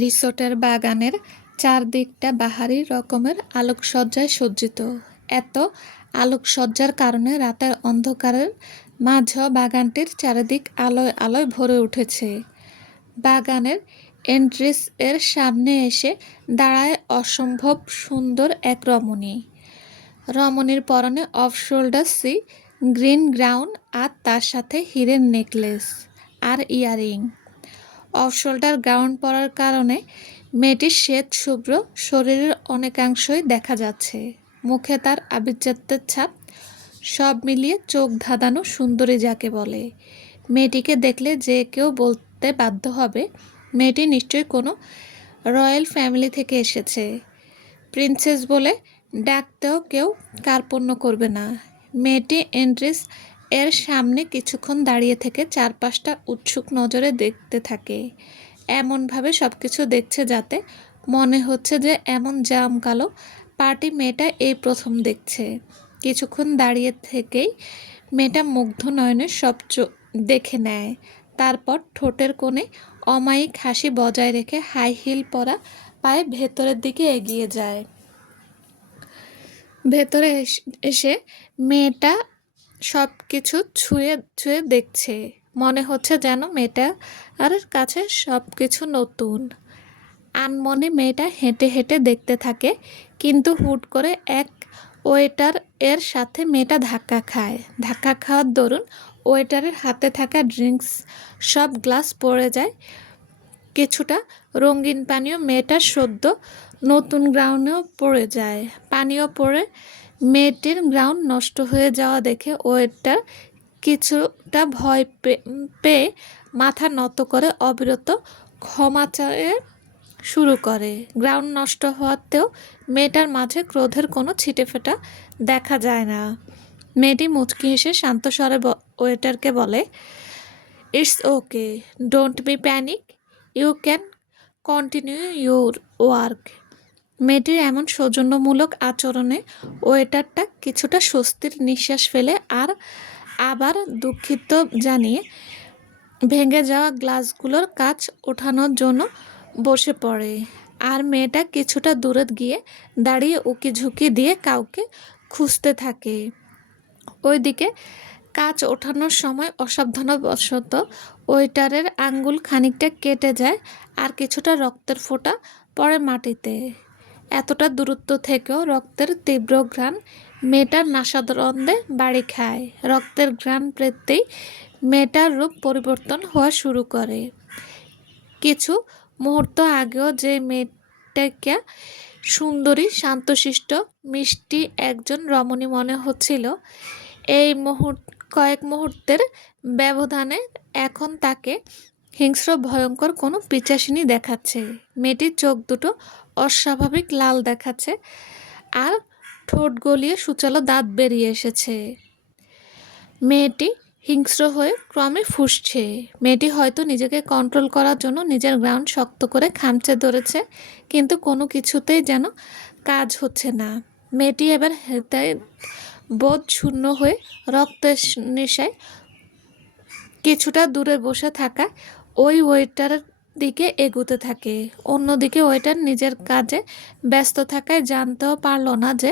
রিসোর্টের বাগানের চারদিকটা বাহারি রকমের আলোকসজ্জায় সজ্জিত। এত আলোকসজ্জার কারণে রাতের অন্ধকারের মাঝেও বাগানটির চারিদিক আলোয় আলোয় ভরে উঠেছে। বাগানের এন্ট্রেন্স এর সামনে এসে দাঁড়ায় অসম্ভব সুন্দর এক রমণী। রমণীর পরনে off shoulder sea green gown আর তার সাথে হীরের নেকলেস আর ইয়ারিং। অফ শোল্ডার গাউন পরার কারণে মেয়েটির শ্বেত শুভ্র শরীরের অনেকাংশই দেখা যাচ্ছে। মুখে তার আভিজাত্যের ছাপ, সব মিলিয়ে চোখ ধাঁধানো সুন্দরী যাকে বলে। মেয়েটিকে দেখলে যে কেউ বলতে বাধ্য হবে মেয়েটি নিশ্চয়ই কোনো রয়্যাল ফ্যামিলি থেকে এসেছে। প্রিন্সেস বলে ডাকতেও কেউ কার্পণ্য করবে না। মেয়েটি এন্ট্রেন্স এর সামনে কিছুক্ষণ দাঁড়িয়ে থেকে চারপাশটা উৎসুক নজরে দেখতে থাকে। এমনভাবে সব কিছু দেখছে যাতে মনে হচ্ছে যে এমন জামকালো পার্টি মেয়েটা এই প্রথম দেখছে। কিছুক্ষণ দাঁড়িয়ে থেকেই মেয়েটা মুগ্ধ নয়নে সব দেখে নেয়। তারপর ঠোঁটের কোণে অমায়িক হাসি বজায় রেখে হাই হিল পরা পায়ে ভেতরের দিকে এগিয়ে যায়। ভেতরে এসে মেয়েটা সব কিছু ছুঁয়ে ছুঁয়ে দেখছে। মনে হচ্ছে যেন মেয়েটার কাছে সব কিছু নতুন। আনমনে মেয়েটা হেঁটে হেঁটে দেখতে থাকে, কিন্তু হুট করে এক ওয়েটার এর সাথে মেয়েটা ধাক্কা খায়। ধাক্কা খাওয়ার দরুন ওয়েটারের হাতে থাকা ড্রিঙ্কস সব গ্লাস পড়ে যায়। কিছুটা রঙিন পানীয় মেয়েটার সদ্য নতুন গ্রাউন্ডেও পড়ে যায়। পানীয় পড়ে মেয়েটির গ্রাউন্ড নষ্ট হয়ে যাওয়া দেখে ওয়েটার কিছুটা ভয় পেয়ে মাথা নত করে অবিরত ক্ষমা চাইতে শুরু করে। গ্রাউন্ড নষ্ট হওয়াতেও মেয়েটার মাঝে ক্রোধের কোনো ছিটেফোঁটা দেখা যায় না। মেয়েটি মুচকি হেসে শান্ত স্বরে ওয়েটারকে বলে, it's okay, don't be panic, you can continue your work. মেয়েটির এমন সৌজন্যমূলক আচরণে ওয়েটারটা কিছুটা স্বস্তির নিঃশ্বাস ফেলে আর আবার দুঃখিত জানিয়ে ভেঙে যাওয়া গ্লাসগুলোর কাচ ওঠানোর জন্য বসে পড়ে। আর মেয়েটা কিছুটা দূরে গিয়ে দাঁড়িয়ে উকি ঝুঁকি দিয়ে কাউকে খুঁজতে থাকে। ওইদিকে কাচ ওঠানোর সময় অসাবধানবশত ওয়েটারের আঙ্গুল খানিকটা কেটে যায় আর কিছুটা রক্তের ফোঁটা পড়ে মাটিতে। এতটা দূরত্ব থেকেও রক্তের তীব্র ঘ্রাণ মেয়েটার নাসারন্ধে বাড়ি খায়। রক্তের ঘ্রাণ পেতেই মেয়েটার রূপ পরিবর্তন হওয়া শুরু করে। কিছু মুহূর্ত আগেও যে মেয়েটাকে সুন্দরী, শান্তশিষ্ট, মিষ্টি একজন রমণী মনে হচ্ছিল, এই কয়েক মুহূর্তের ব্যবধানে এখন তাকে হিংস্র ভয়ঙ্কর কোনো পিশাচিনী দেখাচ্ছে। মেয়েটির চোখ দুটো অস্বাভাবিক লাল দেখাচ্ছে আর ঠোঁট গলিয়ে সূচালো দাঁত বেরিয়ে এসেছে। মেয়েটি হিংস্র হয়ে ক্রমে ফুঁসছে। মেয়েটি হয়তো নিজেকে কন্ট্রোল করার জন্য নিজের গ্রাউন্ড শক্ত করে খামচে ধরেছে, কিন্তু কোনো কিছুতেই যেন কাজ হচ্ছে না। মেয়েটি এবার হৃদয় বোধ শূন্য হয়ে রক্তের নেশায় কিছুটা দূরে বসে থাকা ওই ওয়েটারের দিকে এগুতে থাকে। অন্যদিকে ওয়েটার নিজের কাজে ব্যস্ত থাকায় জানতেও পারল না যে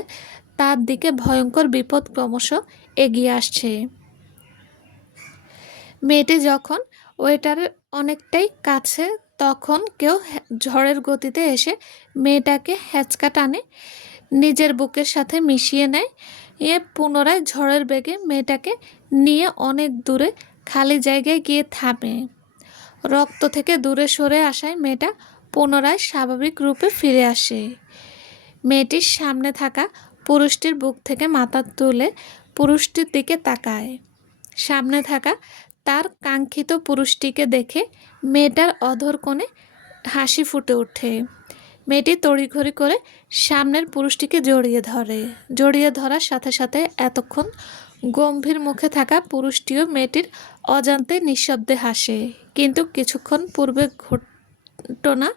তার দিকে ভয়ঙ্কর বিপদ ক্রমশ এগিয়ে আসছে। মেয়েটি যখন ওয়েটারের অনেকটাই কাছে, তখন কেউ ঝড়ের গতিতে এসে মেয়েটাকে হ্যাঁচকা টানে নিজের বুকের সাথে মিশিয়ে নেয়। পুনরায় ঝড়ের বেগে মেয়েটাকে নিয়ে অনেক দূরে খালি জায়গায় গিয়ে থামে। রক্ত থেকে দূরে সরে আসায় মেয়েটা পুনরায় স্বাভাবিক রূপে ফিরে আসে। মেয়েটির সামনে থাকা পুরুষটির বুক থেকে মাথা তুলে পুরুষটির দিকে তাকায়। সামনে থাকা তার কাঙ্ক্ষিত পুরুষটিকে দেখে মেয়েটার অধর কোণে হাসি ফুটে ওঠে। মেয়েটি তড়িঘড়ি করে সামনের পুরুষটিকে জড়িয়ে ধরে। জড়িয়ে ধরার সাথে সাথে এতক্ষণ গম্ভীর মুখে থাকা পুরুষটিও মেয়েটির অজান্তে নিঃশব্দে হাসে। কিন্তু কিছুক্ষণ পূর্বে ঘটনা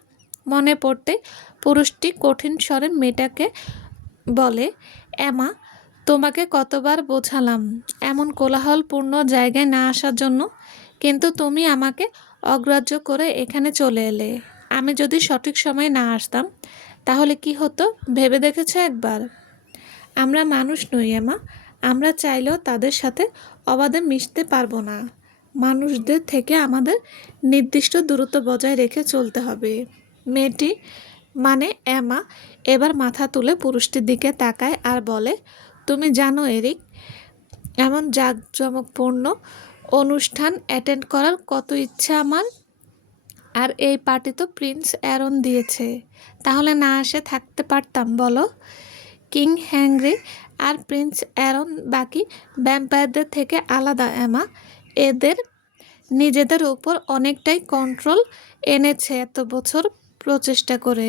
মনে পড়তে পুরুষটি কঠিন স্বরে মেয়েটাকে বলে, এমা, তোমাকে কতবার বোঝালাম এমন কোলাহলপূর্ণ জায়গায় না আসার জন্য, কিন্তু তুমি আমাকে অগ্রাহ্য করে এখানে চলে এলে। আমি যদি সঠিক সময়ে না আসতাম তাহলে কি হতো ভেবে দেখেছো একবার? আমরা মানুষ নই এমা, আমরা চাইলেও তাদের সাথে অবাধে মিশতে পারবো না। মানুষদের থেকে আমাদের নির্দিষ্ট দূরত্ব বজায় রেখে চলতে হবে। মেয়েটি মানে এমা এবার মাথা তুলে পুরুষটির দিকে তাকায় আর বলে, তুমি জানো এরিক, এমন জাঁকজমকপূর্ণ অনুষ্ঠান অ্যাটেন্ড করার কত ইচ্ছা আমার। আর এই পার্টি তো প্রিন্স অ্যারন দিয়েছে, তাহলে না এসে থাকতে পারতাম বলো? কিং হ্যাংরি আর প্রিন্স অ্যারন বাকি ভ্যাম্পায়ারদের থেকে আলাদা এমা, এদের নিজেদের উপর অনেকটাই কন্ট্রোল এনেছে এত বছর প্রচেষ্টা করে।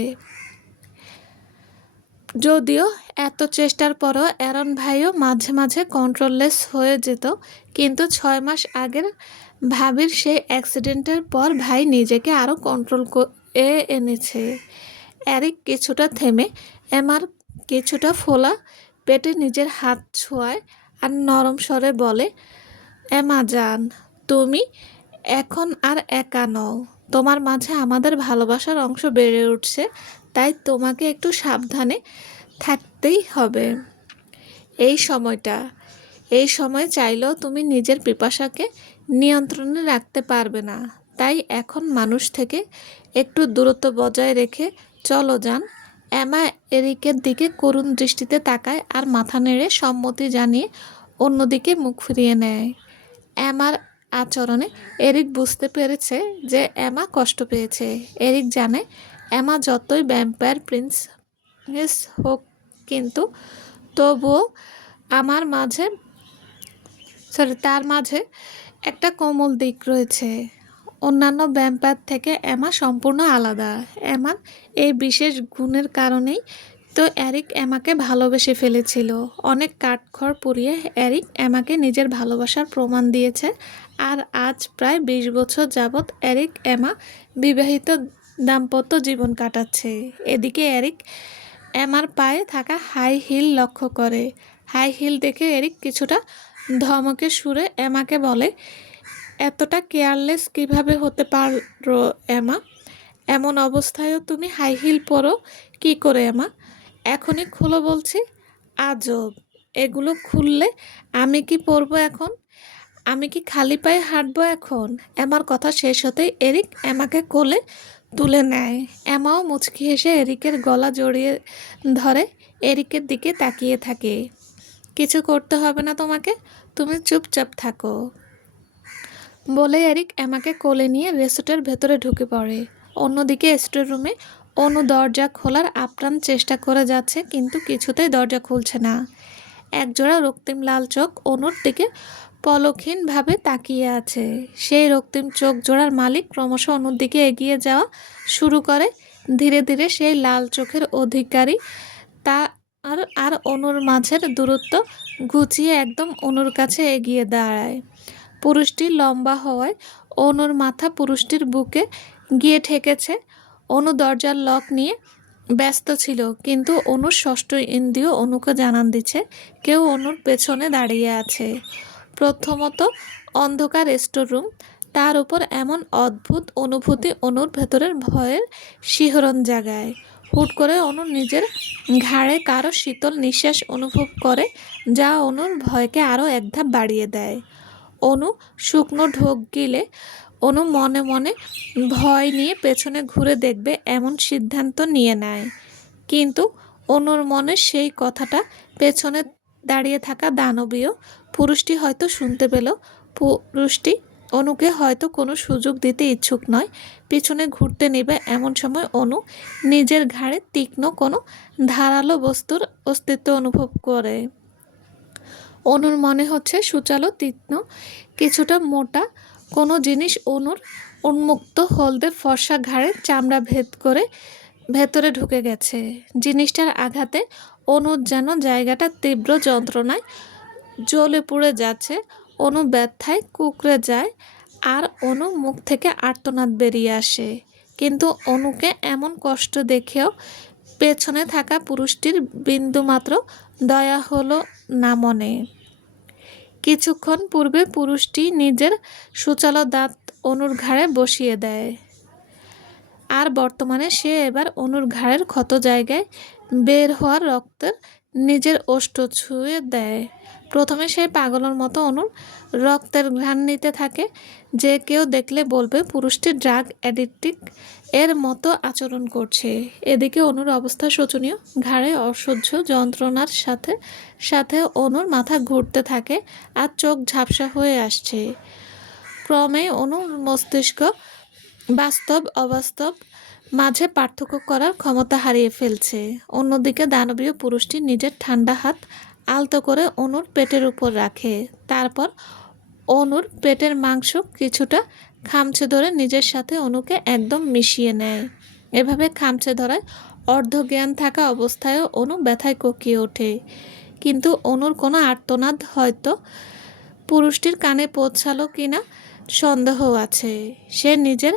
যদিও এত চেষ্টার পরও অ্যারন ভাইও মাঝে মাঝে কন্ট্রোললেস হয়ে যেত, কিন্তু 6 মাস আগের ভাবির সেই অ্যাক্সিডেন্টের পর ভাই নিজেকে আরও কন্ট্রোল করে এনেছে। এরিক কিছুটা থেমে এমার কিছুটা ফোলা পেটে নিজের হাত ছোঁয়ায় আর নরম স্বরে বলে, এমা জান, তুমি এখন আর একা নও। তোমার মাঝে আমাদের ভালোবাসার অংশ বেড়ে উঠছে, তাই তোমাকে একটু সাবধানে থাকতেই হবে। এই সময়টা এই সময় চাইলেও তুমি নিজের পিপাসাকে নিয়ন্ত্রণে রাখতে পারবে না, তাই এখন মানুষ থেকে একটু দূরত্ব বজায় রেখে চলো যান। এমা এরিকের দিকে করুণ দৃষ্টিতে তাকায় আর মাথা নেড়ে সম্মতি জানিয়ে অন্যদিকে মুখ ফিরিয়ে নেয়। এমার আচরণে এরিক বুঝতে পেরেছে যে এমা কষ্ট পেয়েছে। এরিক জানে এমা যতই ভ্যাম্পায়ার প্রিন্সেস হোক, কিন্তু তবুও তার মাঝে একটা কোমল দিক রয়েছে। অন্যান্য ভ্যাম্পায়ার থেকে এমা সম্পূর্ণ আলাদা। এমার এই বিশেষ গুণের কারণেই তো এরিক এমাকে ভালোবেসে ফেলেছিল। অনেক কাঠখড় পুড়িয়ে এরিক এমাকে নিজের ভালোবাসার প্রমাণ দিয়েছে। আর আজ প্রায় 20 বছর যাবৎ এরিক এমা বিবাহিত দাম্পত্য জীবন কাটাচ্ছে। এদিকে এরিক এমার পায়ে থাকা হাই হিল লক্ষ্য করে। হাই হিল দেখে এরিক কিছুটা ধমকে সুরে এমাকে বলে, এতটা কেয়ারলেস কিভাবে হতে পারো এমা? এমন অবস্থায়ও তুমি হাই হিল পরো কি করে এমা? এখনই খুলো বলছি। আজব, এগুলো খুললে আমি কি পরবো এখন? আমি কি খালি পায়ে হাঁটবো এখন? এমার কথা শেষ হতেই এরিক এমাকে কোলে তুলে নেয়। এমাও মুচকি হেসে এরিকের গলা জড়িয়ে ধরে এরিকের দিকে তাকিয়ে থাকে। কিছু করতে হবে না তোমাকে, তুমি চুপচাপ থাকো বলে এরিক এমাকে কোলে নিয়ে রেস্টুরেন্টের ভেতরে ঢুকে পড়ে। অন্যদিকে স্টোর রুমে অনু দরজা খোলার আপ্রাণ চেষ্টা করে যাচ্ছে, কিন্তু কিছুতেই দরজা খুলছে না। একজোড়া রক্তিম লাল চোখ অনুর দিকে পলকহীনভাবে তাকিয়ে আছে। সেই রক্তিম চোখ জোড়ার মালিক ক্রমশ অনুর দিকে এগিয়ে যাওয়া শুরু করে। ধীরে ধীরে সেই লাল চোখের অধিকারী তার আর অনুর মাঝের দূরত্ব ঘুচিয়ে একদম অনুর কাছে এগিয়ে দাঁড়ায়। পুরুষটি লম্বা হওয়ায় অনুর মাথা পুরুষটির বুকে গিয়ে ঠেকেছে। অনু দরজার লক নিয়ে ব্যস্ত ছিল, কিন্তু অনুর ষষ্ঠ ইন্দ্রিয় অনুকে জানান দিচ্ছে কেউ অনুর পেছনে দাঁড়িয়ে আছে। প্রথমত অন্ধকার স্টোর রুম, তার উপর এমন অদ্ভুত অনুভূতি অনুর ভেতরের ভয়ের শিহরণ জাগায়। হুট করে অনু নিজের ঘাড়ে কারো শীতল নিঃশ্বাস অনুভব করে, যা অনুর ভয়কে আরও এক ধাপ বাড়িয়ে দেয়। অনু শুকনো ঢোক গিলে অনু মনে মনে ভয় নিয়ে পেছনে ঘুরে দেখবে এমন সিদ্ধান্ত নিয়ে নেয়। কিন্তু অনুর মনে সেই কথাটা পেছনে দাঁড়িয়ে থাকা দানবীয় পুরুষটি হয়তো শুনতে পেল। পুরুষটি অনুকে হয়তো কোনো সুযোগ দিতে ইচ্ছুক নয়, পিছনে ঘুরতে নেবে। এমন সময় অনু নিজের ঘাড়ে তীক্ষ্ণ কোনো ধারালো বস্তুর অস্তিত্ব অনুভব করে। অনুর মনে হচ্ছে সূচালো তীক্ষ্ণ কিছুটা মোটা কোনো জিনিস অনুর উন্মুক্ত হলদে ফর্সা ঘাড়ে চামড়া ভেদ করে ভেতরে ঢুকে গেছে। জিনিসটার আঘাতে অনুর যেন জায়গাটা তীব্র যন্ত্রণায় জ্বলে পুড়ে যাচ্ছে। অনু ব্যথায় কুঁকড়ে যায় আর অনু মুখ থেকে আর্তনাদ বেরিয়ে আসে। কিন্তু অনুকে এমন কষ্ট দেখেও পেছনে থাকা পুরুষটির বিন্দুমাত্র দয়া হলো না মনে। কিছুক্ষণ পূর্বে পুরুষটি নিজের সূচালো দাঁত অনুর ঘাড়ে বসিয়ে দেয় আর বর্তমানে সে এবার অনুর ঘাড়ের ক্ষত জায়গায় বের হওয়ার রক্তের নিজের ওষ্ঠ ছুঁয়ে দেয়। প্রথমে সে পাগলের মতো অনুর রক্তের ঘ্রাণ নিতে থাকে। যে কেউ দেখলে বলবে পুরুষটি ড্রাগ অ্যাডিক্টিক এর মতো আচরণ করছে। এদিকে অনুর অবস্থা শোচনীয়। ঘাড়ে অসহ্য যন্ত্রণার সাথে সাথে অনুর মাথা ঘুরতে থাকে আর চোখ ঝাপসা হয়ে আসছে। ক্রমে অনুর মস্তিষ্ক বাস্তব অবাস্তব মাঝে পার্থক্য করার ক্ষমতা হারিয়ে ফেলছে। অন্যদিকে দানবীয় পুরুষটি নিজের ঠান্ডা হাত আলতো করে অনুর পেটের উপর রাখে। তারপর অনুর পেটের মাংস কিছুটা খামচে ধরে নিজের সাথে অনুকে একদম মিশিয়ে নেয়। এভাবে খামচে ধরায় অর্ধজ্ঞান থাকা অবস্থায়ও অনু ব্যথায় কোকিয়ে ওঠে। কিন্তু অনুর কোনো আর্তনাদ হয়তো পুরুষটির কানে পৌঁছালো কিনা সন্দেহ আছে। সে নিজের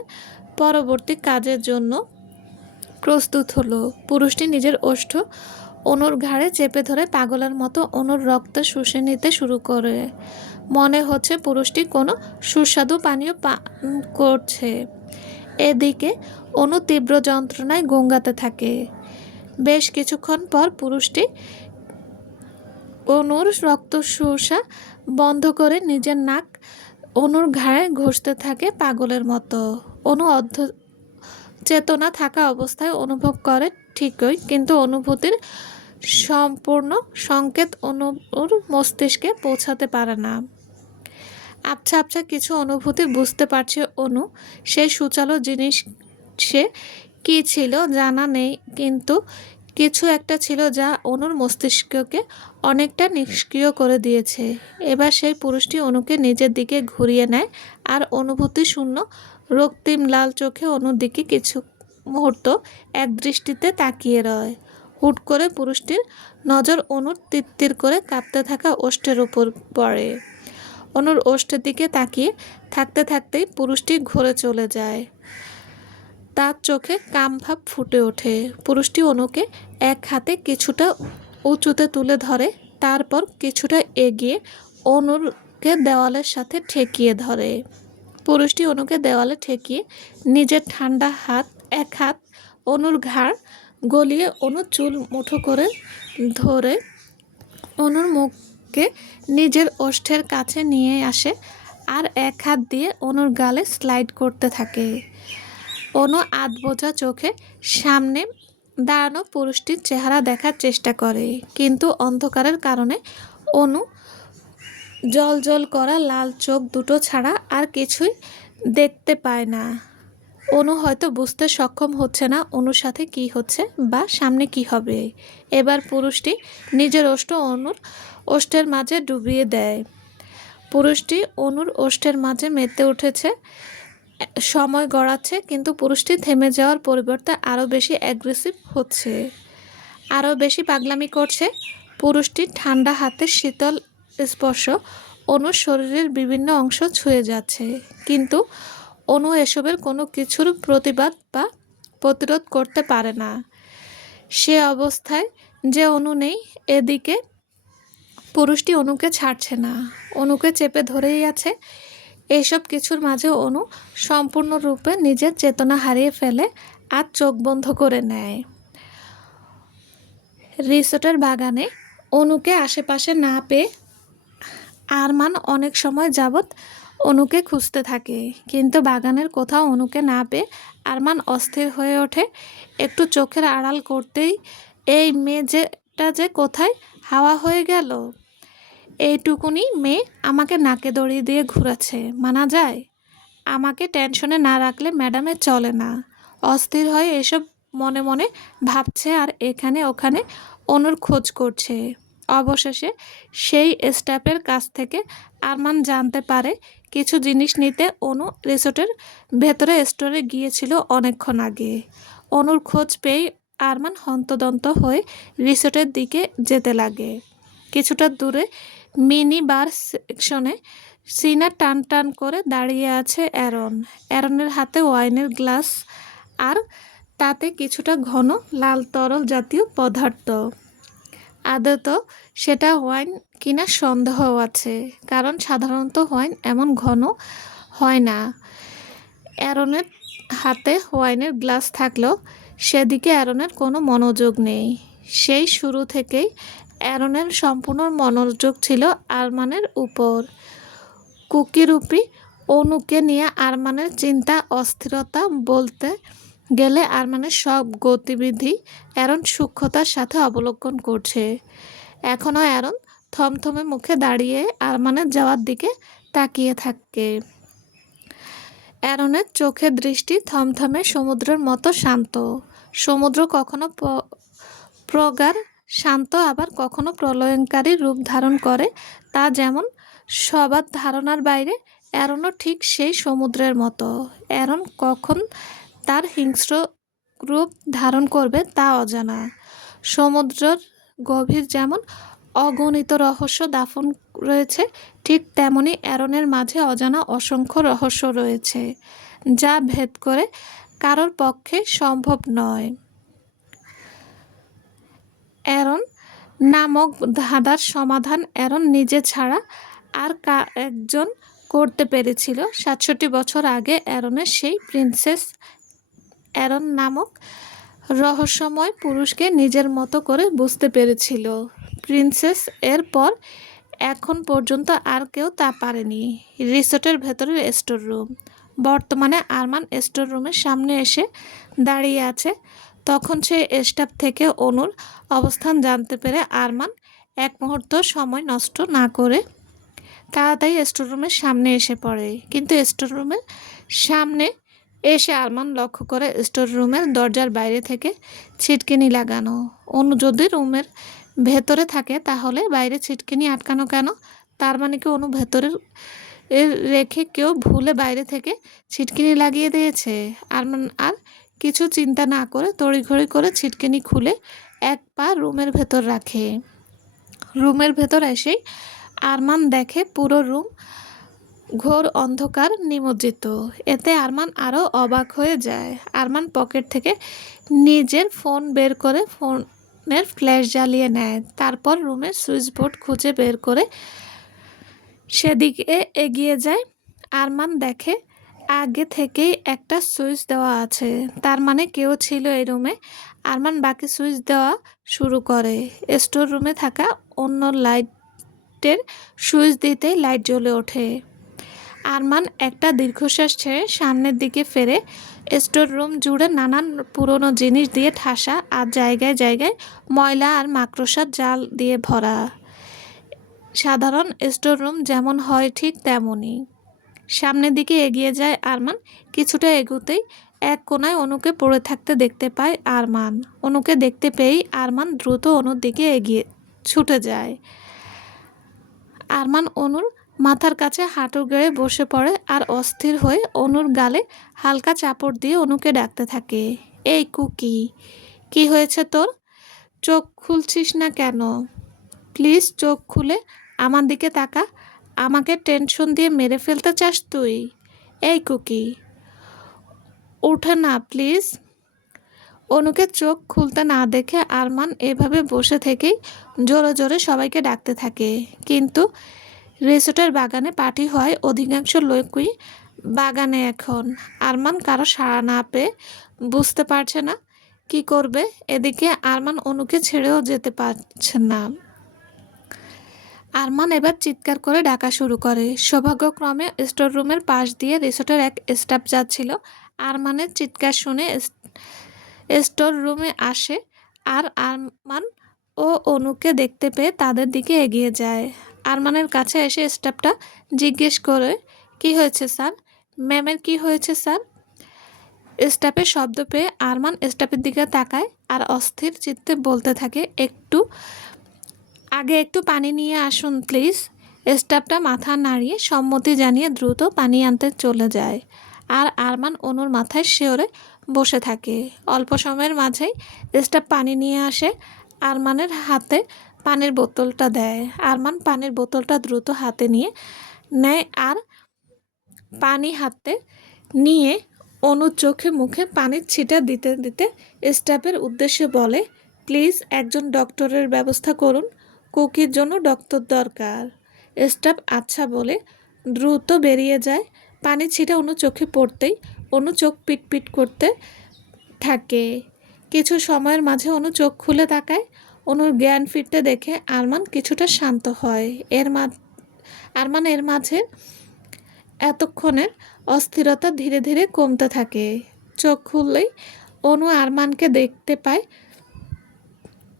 পরবর্তী কাজের জন্য প্রস্তুত হলো। পুরুষটি নিজের ওষ্ঠ অনুর ঘাড়ে চেপে ধরে পাগলের মতো অনুর রক্ত শুষে নিতে শুরু করে। মনে হচ্ছে পুরুষটি কোনো সুস্বাদু পানীয় পান করছে। এদিকে অনু তীব্র যন্ত্রণায় গঙ্গাতে থাকে। বেশ কিছুক্ষণ পর পুরুষটি অনুর রক্ত শুষা বন্ধ করে নিজের নাক অনুর ঘাড়ে ঘষতে থাকে পাগলের মতো। অনু চেতনা থাকা অবস্থায় অনুভব করে ঠিকই, কিন্তু অনুভূতির সম্পূর্ণ সংকেত অনুর মস্তিষ্কে পৌঁছাতে পারে না। আবছা আবছা কিছু অনুভূতি বুঝতে পারছে অনু। সেই সুচালো জিনিস সে কী ছিল জানা নেই, কিন্তু কিছু একটা ছিল যা অনুর মস্তিষ্ককে অনেকটা নিষ্ক্রিয় করে দিয়েছে। এবার সেই পুরুষটি অনুকে নিজের দিকে ঘুরিয়ে নেয় আর অনুভূতি শূন্য রক্তিম লাল চোখে অনুর দিকে কিছু মুহূর্ত একদৃষ্টিতে তাকিয়ে রয়। হুট করে পুরুষটির নজর অনুর তিত্তির করে কাঁপতে থাকা ওষ্ঠের উপর পড়ে। অনুর ওষ্ঠের দিকে তাকিয়ে থাকতে থাকতেই পুরুষটি ঘুরে চলে যায়। তার চোখে কামভাব ফুটে ওঠে। পুরুষটি অনুকে এক হাতে কিছুটা উঁচুতে তুলে ধরে, তারপর কিছুটা এগিয়ে অনুকে দেওয়ালের সাথে ঠেকিয়ে ধরে। পুরুষটি অনুকে দেওয়ালে ঠেকিয়ে নিজের ঠান্ডা এক হাত অনুর ঘাড় গলিয়ে অনুর চুল মুঠো করে ধরে অনুর মুখকে নিজের ওষ্ঠের কাছে নিয়ে আসে আর এক হাত দিয়ে অনুর গালে স্লাইড করতে থাকে। অনু আধবোঝা চোখে সামনে দাঁড়ানো পুরুষটির চেহারা দেখার চেষ্টা করে, কিন্তু অন্ধকারের কারণে অনু জল করা লাল চোখ দুটো ছাড়া আর কিছুই দেখতে পায় না। অনু হয়তো বুঝতে সক্ষম হচ্ছে না অনুর সাথে কি হচ্ছে বা সামনে কি হবে। এবার পুরুষটি নিজের ওষ্ঠ অনুর ওষ্ঠের মাঝে ডুবিয়ে দেয়। পুরুষটি অনুর ওষ্ঠের মাঝে মেতে উঠেছে, সময় গড়াচ্ছে, কিন্তু পুরুষটি থেমে যাওয়ার পরিবর্তে আরও বেশি অ্যাগ্রেসিভ হচ্ছে, আরও বেশি পাগলামি করছে। পুরুষটির ঠান্ডা হাতের শীতল স্পর্শ অনুর শরীরের বিভিন্ন অংশ ছুঁয়ে যাচ্ছে, কিন্তু অনু এসবের কোনো কিছুর প্রতিবাদ বা প্রতিরোধ করতে পারে না। সে অবস্থায় যে অনু নেই। এদিকে পুরুষটি অনুকে ছাড়ছে না, অনুকে চেপে ধরেই আছে। এইসব কিছুর মাঝে অনু সম্পূর্ণরূপে নিজের চেতনা হারিয়ে ফেলে আর চোখ বন্ধ করে নেয়। রিসোর্টের বাগানে অনুকে আশেপাশে না পেয়ে আরমান অনেক সময় যাবৎ অনুকে খুঁজতে থাকে, কিন্তু বাগানের কোথাও অনুকে না পেয়ে আরমান অস্থির হয়ে ওঠে। একটু চোখের আড়াল করতেই এই মেয়েটা যে কোথায় হাওয়া হয়ে গেল। এইটুকুনি মেয়ে আমাকে নাকে দড়ি দিয়ে ঘুরাচ্ছে, মানা যায়? আমাকে টেনশনে না রাখলে ম্যাডামের চলে না। অস্থির হয়ে এসব মনে মনে ভাবছে আর এখানে ওখানে অনুর খোঁজ করছে। অবশেষে সেই স্টাফের কাছ থেকে আরমান জানতে পারে কিছু জিনিস নিতে অনু রিসোর্টের ভেতরে স্টোরে গিয়েছিল অনেকক্ষণ আগে। অনুর খোঁজ পেয়ে আরমান হন্তদন্ত হয়ে রিসোর্টের দিকে যেতে লাগে। কিছুটা দূরে মিনি বার সেকশনে সিনা টান টান করে দাঁড়িয়ে আছে অ্যারনের হাতে ওয়াইনের গ্লাস, আর তাতে কিছুটা ঘন লাল তরল জাতীয় পদার্থ। আদত সেটা ওয়াইন কিনা সন্দেহ আছে, কারণ সাধারণত ওয়াইন এমন ঘন হয় না। অ্যারনের হাতে ওয়াইনের গ্লাস থাকলেও সেদিকে অ্যারনের কোনো মনোযোগ নেই। সেই শুরু থেকেই অ্যারনের সম্পূর্ণ মনোযোগ ছিল আরমানের উপর। কুকিরূপী অনুকে নিয়ে আরমানের চিন্তা, অস্থিরতা, বলতে গেলে আরমানের সব গতিবিধি অ্যারন সূক্ষ্মতার সাথে অবলোকন করছে। এখনও অ্যারন থমথমে মুখে দাঁড়িয়ে আরমানের যাওয়ার দিকে তাকিয়ে থাকে। অ্যারনের চোখের দৃষ্টি থমথমে সমুদ্রের মতো শান্ত। সমুদ্র কখনো প্রগাঢ় শান্ত, আবার কখনো প্রলয়ঙ্কারী রূপ ধারণ করে, তা যেমন সবার ধারণার বাইরে। অ্যারনও ঠিক সেই সমুদ্রের মতো। অ্যারন কখন তার হিংস্র রূপ ধারণ করবে তা অজানা। সমুদ্রের গভীর যেমন অগণিত রহস্য দাফন রয়েছে, ঠিক তেমনি অ্যারনের মাঝে অজানা অসংখ্য রহস্য রয়েছে, যা ভেদ করে কারোর পক্ষে সম্ভব নয়। অ্যারন নামক ধাঁধার সমাধান অ্যারন নিজে ছাড়া আর একজন করতে পেরেছিল ৬৭ বছর আগে। অ্যারনের সেই প্রিন্সেস অ্যারন নামক রহস্যময় পুরুষকে নিজের মতো করে বুঝতে পেরেছিল প্রিন্সেস। এরপর এখন পর্যন্ত আর কেউ তা পারেনি। রিসোর্টের ভেতরের স্টোর রুম। বর্তমানে আরমান স্টোর রুমের সামনে এসে দাঁড়িয়ে আছে। তখন সে স্টাফ থেকে অনুর অবস্থান জানতে পেরে আরমান এক মুহূর্ত সময় নষ্ট না করে তাড়াতাড়ি স্টোর রুমের সামনে এসে পড়ে। কিন্তু স্টোর রুমের সামনে এসে আরমান লক্ষ্য করে স্টোর রুমের দরজার বাইরে থেকে ছিটকিনি লাগানো। অনু যদি রুমের ভেতরে থাকে তাহলে বাইরে ছিটকিনি আটকানো কেন? তার মানে কি অনু ভেতরে রেখে কেউ ভুলে বাইরে থেকে ছিটকিনি লাগিয়ে দিয়েছে? আরমান আর কিছু চিন্তা না করে তড়িঘড়ি করে ছিটকিনি খুলে এক পা রুমের ভেতর রাখে। রুমের ভেতর এসেই আরমান দেখে পুরো রুম ঘোর অন্ধকার নিমজ্জিত। এতে আরমান আরও অবাক হয়ে যায়। আরমান পকেট থেকে নিজের ফোন বের করে ফোনের ফ্ল্যাশ জ্বালিয়ে নেয়। তারপর রুমের সুইচ বোর্ড খুঁজে বের করে সেদিকে এগিয়ে যায়। আরমান দেখে আগে থেকেই একটা সুইচ দেওয়া আছে, তার মানে কেউ ছিল এই রুমে। আরমান বাকি সুইচ দেওয়া শুরু করে। স্টোর রুমে থাকা অন্য লাইটের সুইচ দিতেই লাইট জ্বলে ওঠে। আরমান একটা দীর্ঘশ্বাস ছেড়ে সামনের দিকে ফেরে। স্টোর রুম জুড়ে নানান পুরনো জিনিস দিয়ে ঠাসা, আর জায়গায় জায়গায় ময়লা আর মাকড়সার জাল দিয়ে ভরা। সাধারণ স্টোর রুম যেমন হয় ঠিক তেমনই। সামনের দিকে এগিয়ে যায় আরমান। কিছুটা এগোতেই এক কোনায় অনুকে পড়ে থাকতে দেখতে পায় আরমান। অনুকে দেখতে পেয়েই আরমান দ্রুত অনুর দিকে এগিয়ে ছুটে যায়। আরমান অনুর মাথার কাছে হাঁটু গেড়ে বসে পড়ে আর অস্থির হয়ে অনুর গালে হালকা চাপড় দিয়ে অনুকে ডাকতে থাকে। এই কুকি, কি হয়েছে তোর? চোখ খুলছিস না কেন? প্লিজ চোখ খুলে আমার দিকে তাকা। আমাকে টেনশন দিয়ে মেরে ফেলতে চাস তুই? এই কুকি, উঠে না প্লিজ। অনুকে চোখ খুলতে না দেখে আরমান এভাবে বসে থেকেই জোরে জোরে সবাইকে ডাকতে থাকে। কিন্তু রিসোর্টের বাগানে পার্টি হয়, অধিকাংশ লোকই বাগানে এখন। আরমান কারো সাড়া না পেয়ে বুঝতে পারছে না কি করবে। এদিকে আরমান অনুকে ছেড়েও যেতে পারছে না। আরমান এবার চিৎকার করে ডাকা শুরু করে। সৌভাগ্যক্রমে স্টোর রুমের পাশ দিয়ে রিসোর্টের এক স্টাফ যাচ্ছিল। আরমানের চিৎকার শুনে স্টোর রুমে আসে আর আরমান ও অনুকে দেখতে পেয়ে তাদের দিকে এগিয়ে যায়। আরমানের কাছে এসে স্টাফটা জিজ্ঞেস করে, কি হয়েছে স্যার? ম্যামের কি হয়েছে স্যার? স্টাফের শব্দ পেয়ে আরমান স্টাফের দিকে তাকায় আর অস্থির চিত্তে বলতে থাকে, একটু পানি নিয়ে আসুন প্লিজ। স্টাফটা মাথা নাড়িয়ে সম্মতি জানিয়ে দ্রুত পানি আনতে চলে যায়। আর আরমান অনুর মাথায় শিওরে বসে থাকে। অল্প সময়ের মাঝেই স্টাফ পানি নিয়ে আসে। আরমানের হাতে পানির বোতলটা দেয়। আরমান পানির বোতলটা দ্রুত হাতে নিয়ে নেয় আর পানি হাতে নিয়ে অনুর চোখে মুখে পানির ছিটা দিতে দিতে স্টাফের উদ্দেশ্যে বলে, প্লিজ একজন ডক্টরের ব্যবস্থা করুন, কুকির জন্য ডক্টর দরকার। স্টাফ আচ্ছা বলে দ্রুত বেরিয়ে যায়। পানির ছিটা অনুর চোখে পড়তেই অনু চোখ পিটপিট করতে থাকে। কিছু সময়ের মাঝে অনু চোখ খুলে তাকায়। অনুর জ্ঞান ফিরতে দেখে আরমান কিছুটা শান্ত হয়। আরমান এর মাঝে এতক্ষণের অস্থিরতা ধীরে ধীরে কমতে থাকে। চোখ খুললেই অনু আরমানকে দেখতে পায়।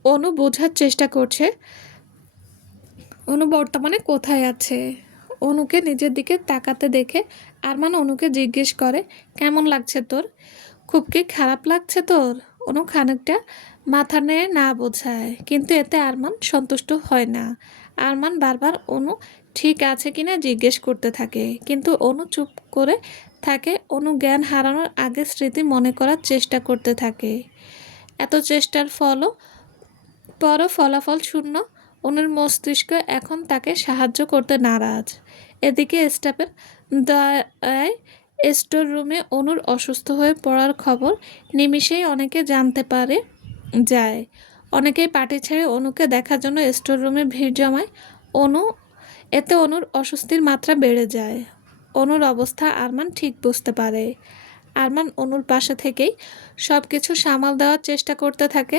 অনু বোঝার চেষ্টা করছে অনু বর্তমানে কোথায় আছে। অনুকে নিজের দিকে তাকাতে দেখে আরমান অনুকে জিজ্ঞেস করে, কেমন লাগছে তোর? খুব কি খারাপ লাগছে তোর? অনু খানিকটা মাথা নেড়ে না বোঝায়, কিন্তু এতে আরমান সন্তুষ্ট হয় না। আরমান বারবার অনু ঠিক আছে কিনা জিজ্ঞেস করতে থাকে, কিন্তু অনু চুপ করে থাকে। অনু জ্ঞান হারানোর আগে স্মৃতি মনে করার চেষ্টা করতে থাকে। এত চেষ্টার পরও ফলাফল শূন্য। অনুর মস্তিষ্ক এখন তাকে সাহায্য করতে নারাজ। এদিকে স্টাফের দয়ায় স্টোর রুমে অনুর অসুস্থ হয়ে পড়ার খবর নিমিষেই অনেকে জানতে পারে যায়। অনেকেই পার্টি ছেড়ে অনুকে দেখার জন্য স্টোর রুমে ভিড় জমায়। এতে অনুর অস্বস্তির মাত্রা বেড়ে যায়। অনুর অবস্থা আরমান ঠিক বুঝতে পারে। আরমান অনুর পাশে থেকেই সব কিছু সামাল দেওয়ার চেষ্টা করতে থাকে।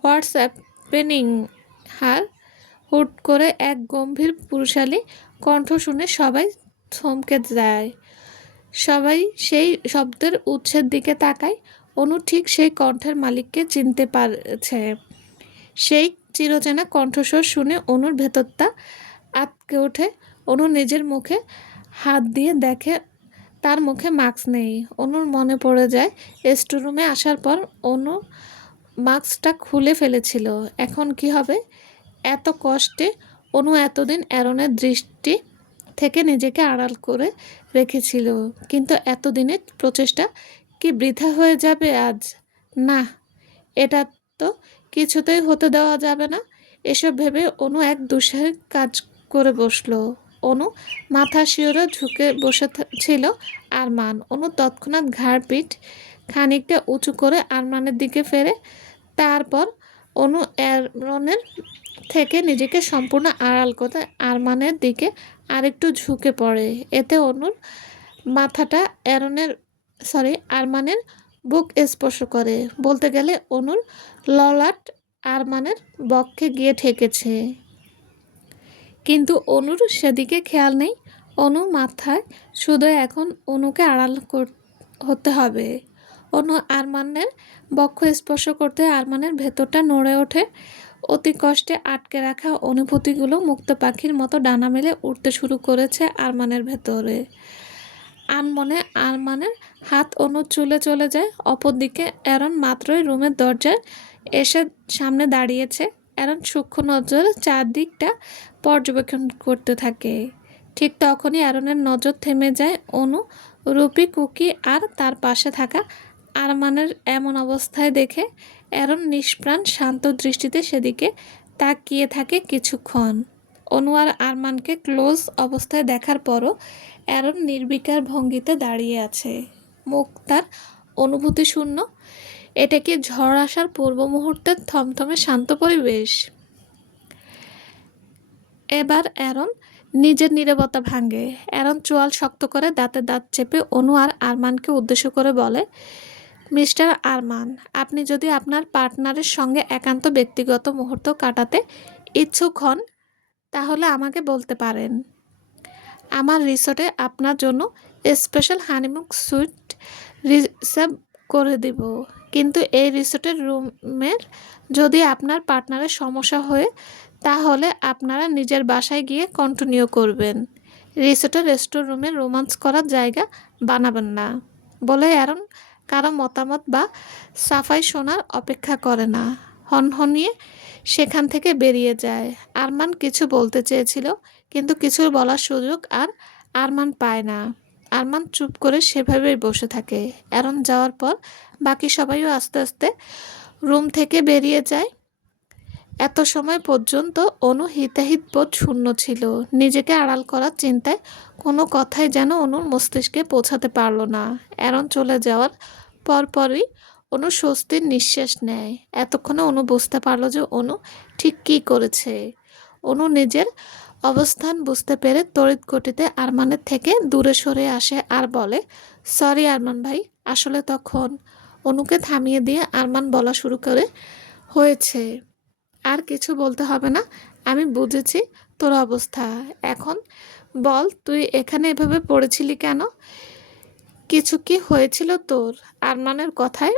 হোয়াটস হ্যাপেনিং হার? হুট করে এক গম্ভীর পুরুষালী কণ্ঠ শুনে সবাই থমকে যায়। সবাই সেই শব্দের উৎসের দিকে তাকায়। অনু ঠিক সেই কণ্ঠের মালিককে চিনতে পারছে। সেই চিরচেনা কণ্ঠস্বর শুনে অনুর ভেতরটা আঁতকে ওঠে। অনু নিজের মুখে হাত দিয়ে দেখে তার মুখে মাস্ক নেই। অনুর মনে পড়ে যায় স্টোররুমে আসার পর অনু মাস্কটা খুলে ফেলেছিল। এখন কি হবে? এত কষ্টে অনু এতদিন অ্যারনের দৃষ্টি থেকে নিজেকে আড়াল করে রেখেছিল, কিন্তু এতদিনের প্রচেষ্টা কি বৃথা হয়ে যাবে আজ? না, এটা তো কিছুতেই হতে দেওয়া যাবে না। এসব ভেবে অনু এক দুঃসাহসিক কাজ করে বসলো। অনু মাথা শিওরে ঝুঁকে বসে ছিল আরমান। অনু তৎক্ষণাৎ ঘাড় পিঠ খানিকটা উঁচু করে আরমানের দিকে ফেরে। তারপর অনু অ্যারনের থেকে নিজেকে সম্পূর্ণ আড়াল করে আরমানের দিকে আরেকটু ঝুঁকে পড়ে। এতে অনুর মাথাটা আরমানের বুক স্পর্শ করে। বলতে গেলে অনুর ললাট আরমানের বক্ষে গিয়ে ঠেকেছে, কিন্তু অনুর সেদিকে খেয়াল নেই। অনু মাথায় শুধু এখন অনুকে আড়াল হতে হবে। অনু আরমানের বক্ষ স্পর্শ করতে আরমানের ভেতরটা নড়ে ওঠে। অতি কষ্টে আটকে রাখা অনুভূতিগুলো মুক্ত পাখির মতো ডানা মেলে উঠতে শুরু করেছে আরমানের ভেতরে। আনমনে আরমানের হাত অনুর চুলে চলে যায়। অপরদিকে অ্যারন মাত্রই রুমের দরজায় এসে সামনে দাঁড়িয়েছে। অ্যারন সূক্ষ্ম নজরে চারদিকটা পর্যবেক্ষণ করতে থাকে। ঠিক তখনই অ্যারনের নজর থেমে যায় অনু, রুপি, কুকি আর তার পাশে থাকা আরমানের এমন অবস্থায় দেখে অ্যারন নিষ্প্রাণ শান্ত দৃষ্টিতে সেদিকে তাকিয়ে থাকে কিছুক্ষণ। অনু আর আরমানকে ক্লোজ অবস্থায় দেখার পরও অ্যারন নির্বিকার ভঙ্গিতে দাঁড়িয়ে আছে, মুখ তার অনুভূতি শূন্য। এটা কি ঝড় আসার পূর্ব মুহূর্তের থমথমে শান্ত পরিবেশ? এবার অ্যারন নিজের নীরবতা ভাঙে। অ্যারন চোয়াল শক্ত করে দাঁতে দাঁত চেপে অনু আর আরমানকে উদ্দেশ্য করে বলে, মিস্টার আরমান, আপনি যদি আপনার পার্টনারের সঙ্গে একান্ত ব্যক্তিগত মুহূর্ত কাটাতে ইচ্ছুক হন তাহলে আমাকে বলতে পারেন। আমার রিসোর্টে আপনার জন্য স্পেশাল হানিমুন সুইট রিজার্ভ করে দিব, কিন্তু এই রিসোর্টের রুমের যদি আপনার পার্টনারের সমস্যা হয়ে তাহলে আপনারা নিজের বাসায় গিয়ে কন্টিনিউ করবেন। রিসোর্টের রেস্টোর রুমে রোমান্স করার জায়গা বানাবেন না। বলে অ্যারন কারো মতামত বা সাফাই শোনার অপেক্ষা করে না, হনহনিয়ে সেখান থেকে বেরিয়ে যায়। আরমান কিছু বলতে চেয়েছিল, কিন্তু কিছু বলার সুযোগ আর আরমান পায় না। আরমান চুপ করে সেভাবেই বসে থাকে। অ্যারন যাওয়ার পর বাকি সবাইও আস্তে আস্তে রুম থেকে বেরিয়ে যায়। এত সময় পর্যন্ত অনু হিতাহিত বোধ শূন্য ছিল। নিজেকে আড়াল করার চিন্তায় কোনো কথাই যেন অনুর মস্তিষ্কে পৌঁছাতে পারল না। অ্যারন চলে যাওয়ার পরপরই অনু স্বস্তির নিঃশ্বাস নেয়। এতক্ষণে অনু বুঝতে পারল যে অনু ঠিক কী করেছে। অনু নিজের অবস্থান বুঝতে পেরে তড়িৎ গতিতে আরমানের থেকে দূরে সরে আসে আর বলে, সরি আরমান ভাই। আসলে তখন অনুকে থামিয়ে দিয়ে আরমান বলা শুরু করে, হয়েছে, আর কিছু বলতে হবে না। আমি বুঝেছি তোর অবস্থা। এখন বল, তুই এখানে এভাবে পড়েছিলি কেন? কিছু কি হয়েছিল তোর? আরমানের কথায়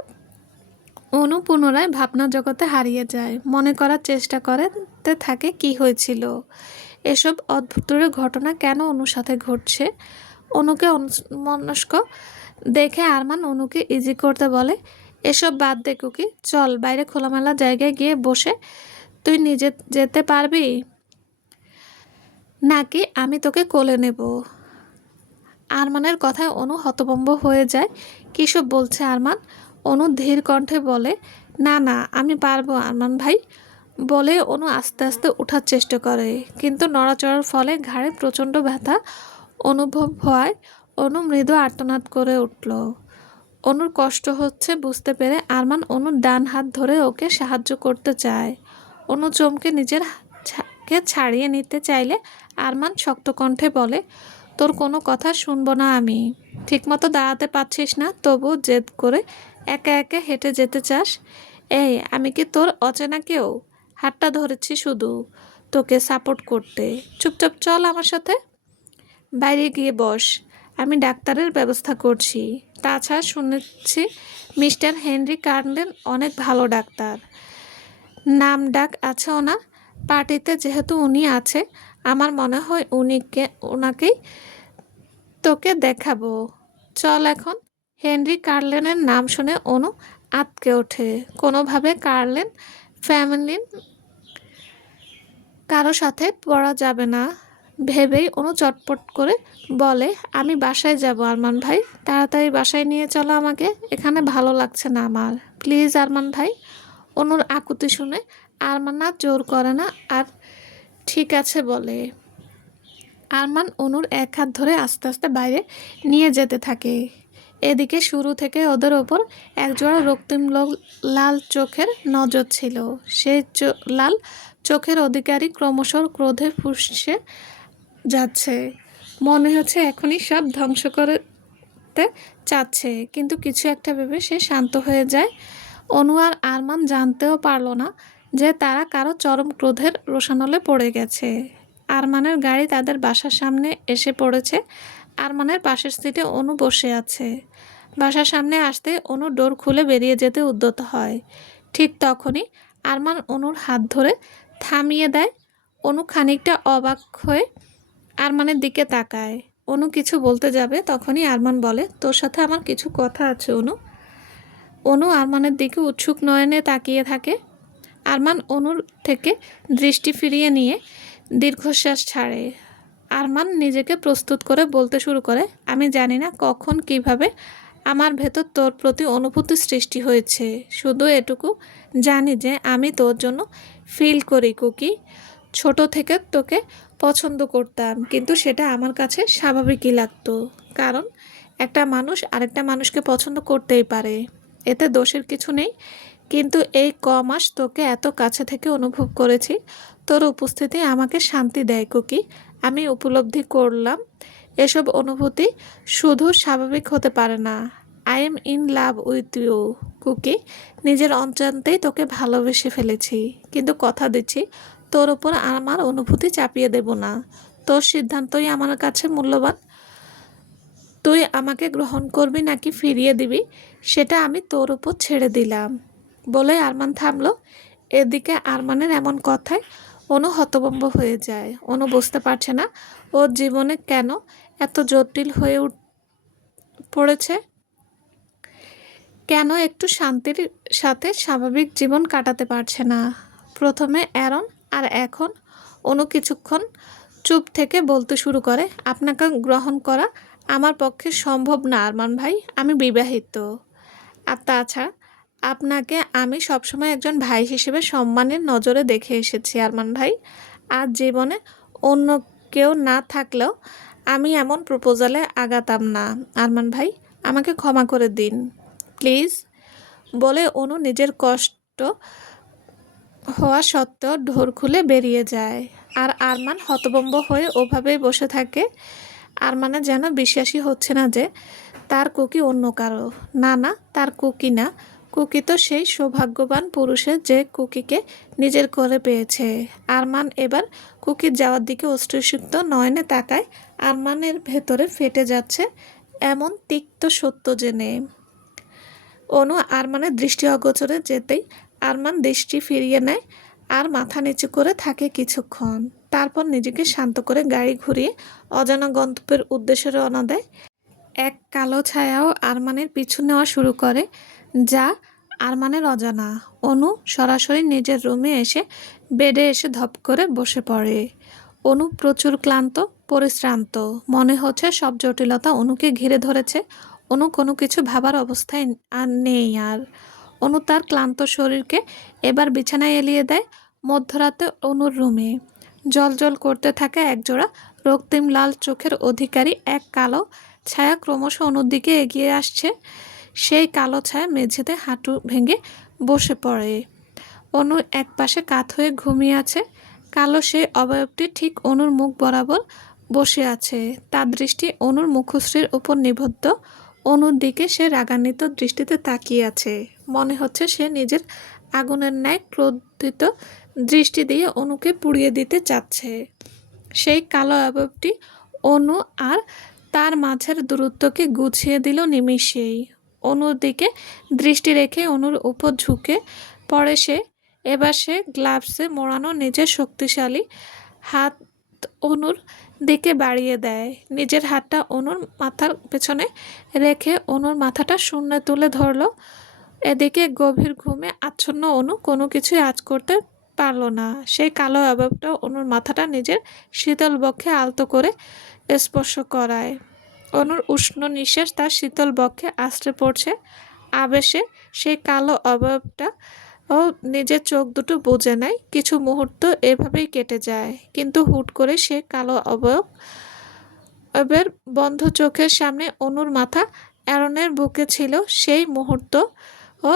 অনু পুনরায় ভাবনা জগতে হারিয়ে যায়, মনে করার চেষ্টা করতে থাকে কি হয়েছিল, এসব অদ্ভুতুড়ে ঘটনা কেন অনুর সাথে ঘটছে। অনুকে মনস্ক দেখে আরমান অনুকে ইজি করতে বলে, এসব বাদ দে কুকি, চল বাইরে খোলামেলা জায়গায় গিয়ে বসে। তুই নিজে যেতে পারবি নাকি আমি তোকে কোলে নেব? আরমানের কথায় অনু হতভম্ব হয়ে যায়। কিসব বলছে আরমান? অনু ধীর কণ্ঠে বলে, না না, আমি পারবো আরমান ভাই। বলে অনু আস্তে আস্তে ওঠার চেষ্টা করে, কিন্তু নড়াচড়ার ফলে ঘাড়ে প্রচণ্ড ব্যথা অনুভব হওয়ায় অনু মৃদু আর্তনাদ করে উঠল। অনুর কষ্ট হচ্ছে বুঝতে পেরে আরমান অনুর ডান হাত ধরে ওকে সাহায্য করতে চায়। অনু চমকে নিজের কে ছাড়িয়ে নিতে চাইলে আরমান শক্ত কণ্ঠে বলে, তোর কোনো কথা শুনবো না আমি। ঠিকমতো দাঁড়াতে পারছিস না, তবু জেদ করে একা একা হেঁটে যেতে চাস? এই, আমি কি তোর অচেনা কেউ? হাতটা ধরেছি শুধু তোকে সাপোর্ট করতে। চুপচাপ চল আমার সাথে, বাইরে গিয়ে বস, আমি ডাক্তারের ব্যবস্থা করছি। তাছাড়া শুনেছি মিস্টার হেনরি কার্লেন অনেক ভালো ডাক্তার, নাম ডাক আছে ওনার। পার্টিতে যেহেতু উনি আছে, আমার মনে হয় ওনাকেই তোকে দেখাবো। চল এখন। হেনরি কার্লেনের নাম শুনে অনু আঁতকে ওঠে। কোনোভাবে কার্লেন ফ্যামিলির কারো সাথে পড়া যাবে না ভেবেই অনু চটপট করে বলে, আমি বাসায় যাব আরমান ভাই, তাড়াতাড়ি বাসায় নিয়ে চলো আমাকে, এখানে ভালো লাগছে না আমার, প্লিজ আরমান ভাই। অনুর আকুতি শুনে আরমান আর জোর করে না আর ঠিক আছে বলে। আরমান অনুর এক হাত ধরে আস্তে আস্তে বাইরে নিয়ে যেতে থাকে। এদিকে শুরু থেকে ওদের ওপর একজোড়া রক্তিম লাল চোখের নজর ছিল। সেই লাল চোখের অধিকারী ক্রমশ ক্রোধে ফুঁসছে যাচ্ছে। মনে হচ্ছে এখনই সব ধ্বংস করতে চাচ্ছে, কিন্তু কিছু একটা ভেবে সে শান্ত হয়ে যায়। অনু আর আরমান জানতেও পারল না যে তারা কারো চরম ক্রোধের রোষানলে পড়ে গেছে। আরমানের গাড়ি তাদের বাসার সামনে এসে পড়েছে। আরমানের পাশের সিটে অনু বসে আছে। বাসার সামনে আসতে অনু ডোর খুলে বেরিয়ে যেতে উদ্যত হয়। ঠিক তখনই আরমান অনুর হাত ধরে থামিয়ে দেয়। অনু খানিকটা অবাক হয়ে আরমানের দিকে তাকায়। অনু কিছু বলতে যাবে, তখনই আরমান বলে, তোর সাথে আমার কিছু কথা আছে অনু। অনু আরমানের দিকে উৎসুক নয়নে তাকিয়ে থাকে। আরমান অনুর থেকে দৃষ্টি ফিরিয়ে নিয়ে দীর্ঘশ্বাস ছাড়ে। আরমান নিজেকে প্রস্তুত করে বলতে শুরু করে, আমি জানি না কখন কিভাবে আমার ভেতর তোর প্রতি অনুভূতি সৃষ্টি হয়েছে। শুধু এটুকু জানি যে আমি তোর জন্য ফিল করি কুকি। ছোট থেকে তোকে পছন্দ করতাম, কিন্তু সেটা আমার কাছে স্বাভাবিকই লাগতো, কারণ একটা মানুষ আরেকটা মানুষকে পছন্দ করতেই পারে, এতে দোষের কিছু নেই। কিন্তু এই মাস তোকে এত কাছে থেকে অনুভব করেছি, তোর উপস্থিতি আমাকে শান্তি দেয় কুকি। আমি উপলব্ধি করলাম এসব অনুভূতি শুধু স্বাভাবিক হতে পারে না। I am in love with you Cookie. নিজের অজান্তেই তোকে ভালোবেসে ফেলেছি, কিন্তু কথা দিচ্ছি তোর ওপর আমার অনুভূতি চাপিয়ে দেব না। তোর সিদ্ধান্তই আমার কাছে মূল্যবান। তুই আমাকে গ্রহণ করবি নাকি ফিরিয়ে দিবি, সেটা আমি তোর উপর ছেড়ে দিলাম। বলে আরমান থামলো। এদিকে আরমানের এমন কথায় অনু হতভম্ব হয়ে যায়। অনু বুঝতে পারছে না ওর জীবনে কেন এত জটিল হয়ে পড়েছে, কেন একটু শান্তির সাথে স্বাভাবিক জীবন কাটাতে পারছে না। প্রথমে অ্যারন, আর এখন অনু কিছুক্ষণ চুপ থেকে বলতে শুরু করে, আপনাকে গ্রহণ করা আমার পক্ষে সম্ভব না আরমান ভাই, আমি বিবাহিত। আর তাছাড়া আপনাকে আমি সবসময় একজন ভাই হিসেবে সম্মানের নজরে দেখে এসেছি আরমান ভাই। আর জীবনে অন্য কেউ না থাকলেও আমি এমন প্রপোজালে আগাতাম না আরমান ভাই, আমাকে ক্ষমা করে দিন প্লিজ। বলে অনু নিজের কষ্ট হওয়া সত্ত্বেও ঢোর খুলে বেরিয়ে যায়। আর আরমান হতভম্ব হয়ে ওভাবেই বসে থাকে। আরমানের যেন বিশ্বাসই হচ্ছে না যে তার কুকি অন্য কারো। না না, তার কুকি না। কুকি তো সেই সৌভাগ্যবান পুরুষের যে কুকিকে নিজের করে পেয়েছে। আরমান এবার কুকির যাওয়ার দিকে অশ্রুসিক্ত নয়নে তাকায়। আরমানের ভেতরে ফেটে যাচ্ছে এমন তিক্ত সত্য জেনে। অনু আরমানের দৃষ্টি অগোচরে যেতেই আরমান দৃষ্টি ফিরিয়ে নেয় আর মাথা নিচু করে থাকে কিছুক্ষণ। তারপর নিজেকে শান্ত করে গাড়ি ঘুরিয়ে অজানা গন্তব্যের উদ্দেশ্যে রওনা দেয়। এক কালো ছায়াও আরমানের পিছু নেওয়া শুরু করে, যা আরমানের অজানা। অনু সরাসরি নিজের রুমে এসে বেডে এসে ধপ করে বসে পড়ে। অনু প্রচুর ক্লান্ত, পরিশ্রান্ত। মনে হচ্ছে সব জটিলতা অনুকে ঘিরে ধরেছে। অনু কোনো কিছু ভাবার অবস্থায় আর নেই আর। অনু তার ক্লান্ত শরীরকে এবার বিছানায় এলিয়ে দেয়। মধ্যরাতে অনুর রুমে জ্বলজ্বল করতে থাকে একজোড়া রক্তিম লাল চোখের অধিকারী এক কালো ছায়া ক্রমশ অনুর দিকে এগিয়ে আসছে। সেই কালো ছায়া মেঝেতে হাঁটু ভেঙে বসে পড়ে। অনু একপাশে কাত হয়ে ঘুমিয়ে আছে। কালো সেই অবয়বটি ঠিক অনুর মুখ বরাবর বসে আছে। তার দৃষ্টি অনুর মুখশ্রীর উপর নিবদ্ধ। অনুর দিকে সে রাগান্বিত দৃষ্টিতে তাকিয়ে আছে। মনে হচ্ছে সে নিজের আগুনের ন্যায় ক্রোধিত দৃষ্টি দিয়ে অনুকে পুড়িয়ে দিতে চাচ্ছে। সেই কালো অবয়বটি অনু আর তার মাঝের দূরত্বকে গুছিয়ে দিল নিমিষেই। অনুর দিকে দৃষ্টি রেখে অনুর উপর ঝুঁকে পড়ে সে। এবার সে গ্লাভসে মোড়ানো নিজের শক্তিশালী হাত অনুর দিকে বাড়িয়ে দেয়। নিজের হাতটা অনুর মাথার পেছনে রেখে অনুর মাথাটা শূন্যে তুলে ধরল। এদিকে গভীর ঘুমে আচ্ছন্ন অনু কোনো কিছুই আঁচ করতে পারল না। সেই কালো অবয়বটা অনুর মাথাটা নিজের শীতল বক্ষে আলতো করে স্পর্শ করায়। অনুর উষ্ণ নিঃশ্বাস তার শীতল বক্ষে আশ্রে পড়ছে। আবেশে সেই কালো অবয়বটা ও নিজের চোখ দুটো বুজে নেয়। কিছু মুহূর্ত এভাবেই কেটে যায়, কিন্তু হুট করে সে কালো অবয়বের বন্ধ চোখের সামনে অনুর মাথা অ্যারনের বুকে ছিল। সেই মুহূর্ত ও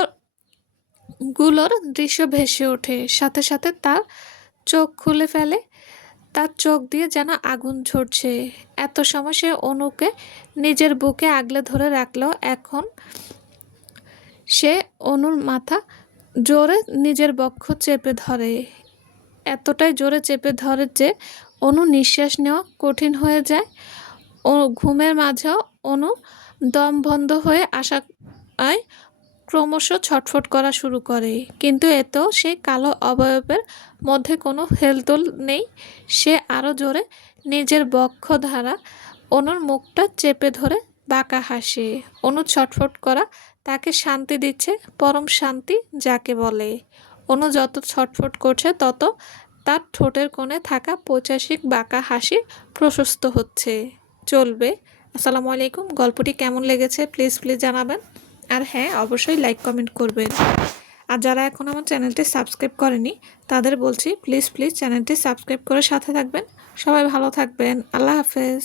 গুলোর দৃশ্য ভেসে ওঠে। সাথে সাথে তার চোখ খুলে ফেলে। তার চোখ দিয়ে যেন আগুন ঝরছে। এত সময় সে অনুকে নিজের বুকে আগলে ধরে রাখলেও এখন সে অনুর মাথা জোরে নিজের বক্ষ চেপে ধরে। এতটাই জোরে চেপে ধরে যে অনু নিঃশ্বাস নেওয়া কঠিন হয়ে যায়। ও ঘুমের মাঝেও অনু দম বন্ধ হয়ে আসায় ক্রমশ ছটফট করা শুরু করে। কিন্তু এতেও সেই কালো অবয়বের মধ্যে কোনো হেলদোল নেই। সে আরও জোরে নিজের বক্ষ ধারা অনুর মুখটা চেপে ধরে বাঁকা হাসে। অনু ছটফট করা তাকে শান্তি দিচ্ছে, পরম শান্তি যাকে বলে। অনু যত ছটফট করছে তত তার ঠোঁটের কোণে থাকা পৈশাচিক বাঁকা হাসি প্রশস্ত হচ্ছে। চলবে। আসসালামু আলাইকুম। গল্পটি কেমন লেগেছে প্লিজ জানাবেন। আর হ্যাঁ, অবশ্যই লাইক কমেন্ট করবেন। আর যারা এখন আমার চ্যানেলটি সাবস্ক্রাইব করেনি তাদের বলছি প্লিজ চ্যানেলটি সাবস্ক্রাইব করে সাথে থাকবেন। সবাই ভালো থাকবেন। আল্লাহ হাফেজ।